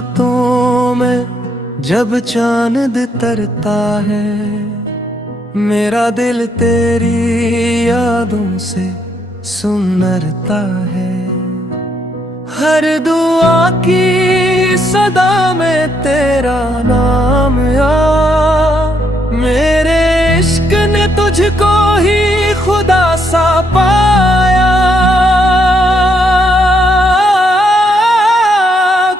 रातों में जब चांद तरता है, मेरा दिल तेरी यादों से सुनरता है। हर दुआ की सदा में तेरा नाम यार, मेरे इश्क ने तुझको ही खुदा सा पाया।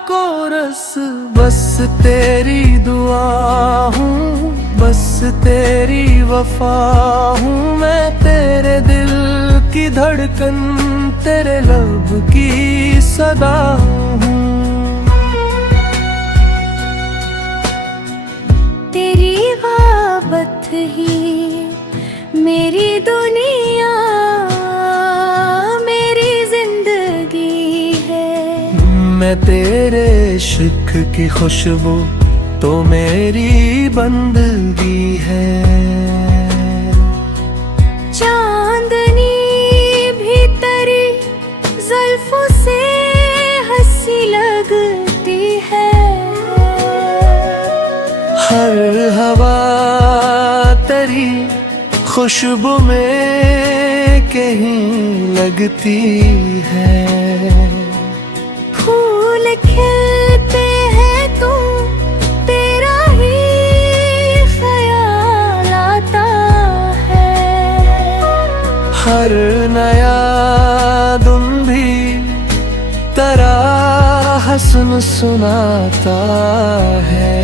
कोरस बस तेरी दुआ हूँ, बस तेरी वफा हूँ, मैं तेरे दिल की धड़कन, तेरे लब की सदा हूँ। तेरी मोहब्बत ही मेरी दुनिया, मेरी जिंदगी है। मैं तेरे इश्क की खुशबू तो मेरी बंदगी है। चांदनी भी तेरी जुल्फों से हंसी लगती है। हर हवा तेरी खुशबू में कहीं लगती है। फूल खिलते हैं तो तेरा ही ख्याल आता है। हर नया दिन भी तेरा हसन सुनाता है।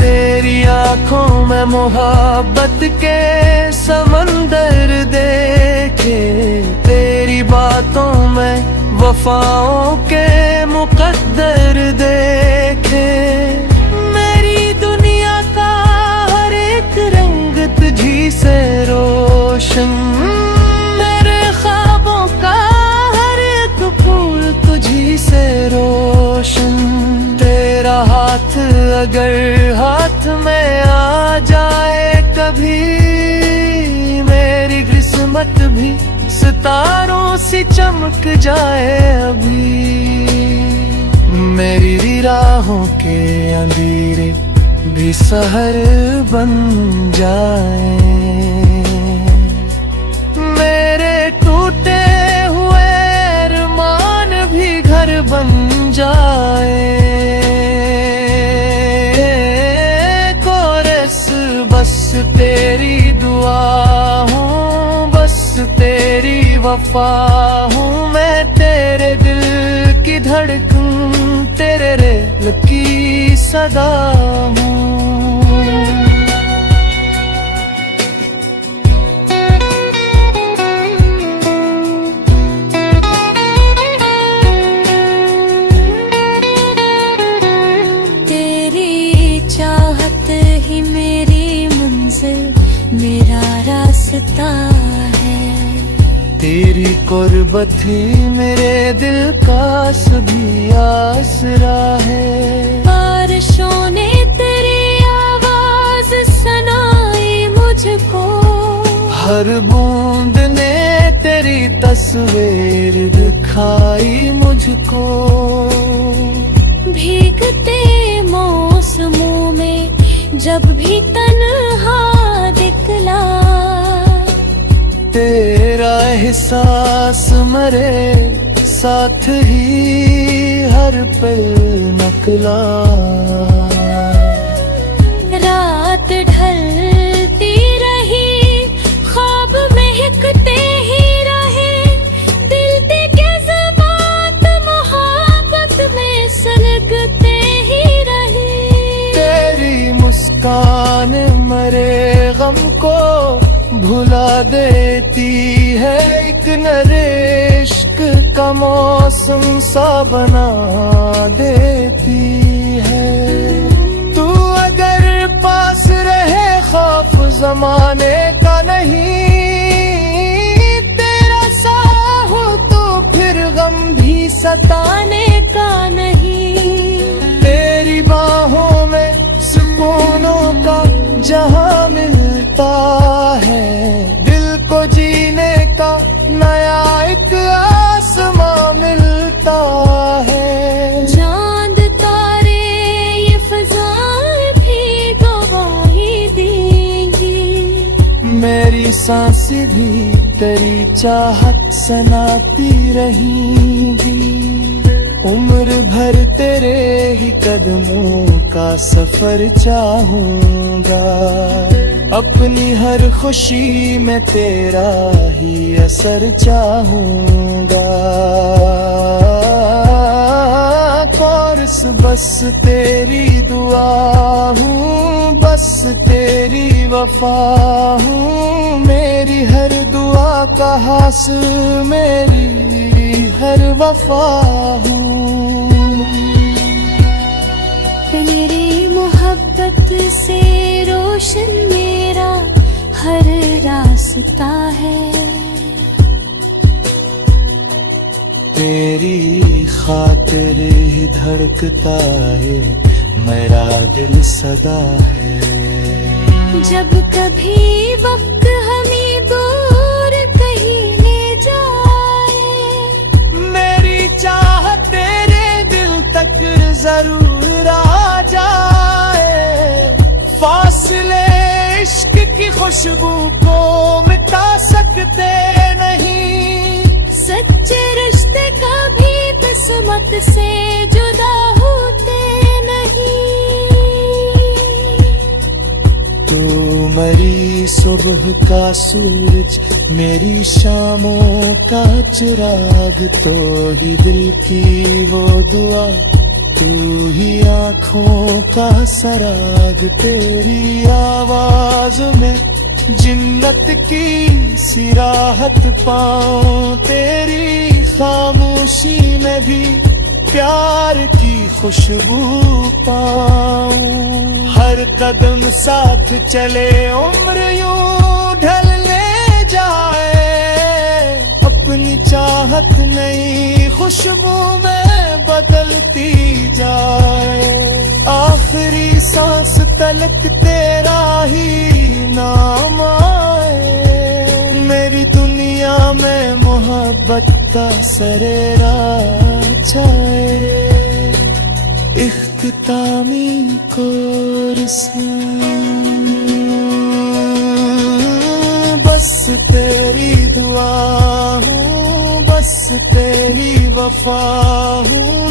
तेरी आँखों में मोहब्बत के समंदर देखे, तेरी बातों में वफाओं के मुकद्दर देखे। मेरी दुनिया का हर एक रंग तुझी से रोशन, मेरे ख्वाबों का हर एक फूल तुझी से रोशन। तेरा हाथ अगर हाथ में आ जाए कभी, मेरी किस्मत भी सितारों सी चमक जाए अभी। मेरी राहों के अंधेरे भी सहर बन जाए, मेरे टूटे हुए अरमान भी घर बन जाए। कोरस बस तेरी दुआ हूँ, बस तेरी वफा हूँ, मैं तेरे दिल की धड़कन, तेरे दिल की सदा हूँ। तेरी चाहत ही मेरी मंजिल, मेरा रास्ता है। तेरी कुर्बत ही मेरे दिल का सभी आसरा है। बारिशों ने तेरी आवाज सुनाई मुझको, हर बूंद ने तेरी तस्वीर दिखाई मुझको। भीगते मौसमों में जब भी तन्हा दिखला, तेरा एहसास मेरे साथ ही हर पल नकला। रात ढलती रही, ख्वाब महकते ही रहे, दिल के जज्बात मोहब्बत में सनकते ही रहे। तेरी मुस्कान मेरे गम को भुला देती है, एक नए इश्क का मौसम सा बना देती है। तू अगर पास रहे खौफ जमाने का नहीं, तेरा साथ हो तो फिर गम भी सताने का नहीं। तेरी बाहों में सुकूनों का जहां मिलता है, दिल को जीने का नया एक आसमां मिलता है। तेरी चाहत सनाती रहेंगी, उम्र भर तेरे ही कदमों का सफर चाहूंगा, अपनी हर खुशी में तेरा ही असर चाहूंगा। कोर्स बस तेरी दुआ हूँ, बस तेरी वफा हूँ, मेरी हर दुआ का हासिल मेरी हर वफा हूँ। तेरी मोहब्बत से रोशन मेरा हर रास्ता है, तेरी खातिर ही धड़कता है मेरा दिल सदा है। जब कभी वक्त हमें दूर कहीं ले जाए, मेरी चाह तेरे दिल तक जरूर आ जाए, फासले इश्क की खुशबू को मिटा सकते नहीं, सच्चे रिश्ते कभी किस्मत से जुदा होते नहीं। तू मेरी सुबह का सूरज, मेरी शामों का चिराग, तो ही दिल की वो दुआ, तू ही आँखों का सराग, तेरी आवाज में जिन्नत की सी राहत पाऊं, तेरी खामोशी में भी प्यार की खुशबू पाऊं, हर कदम साथ चले उम्र यूं ढलने जाए, अपनी चाहत नई खुशबू में बदलती जाए, आखिरी सांस तलक तेरा ही नाम आए, मेरी दुनिया में मोहब्बत का सरेरा छाए, इख्तितामी कोर्स बस तेरी दुआ हूँ, बस तेरी वफा हूँ,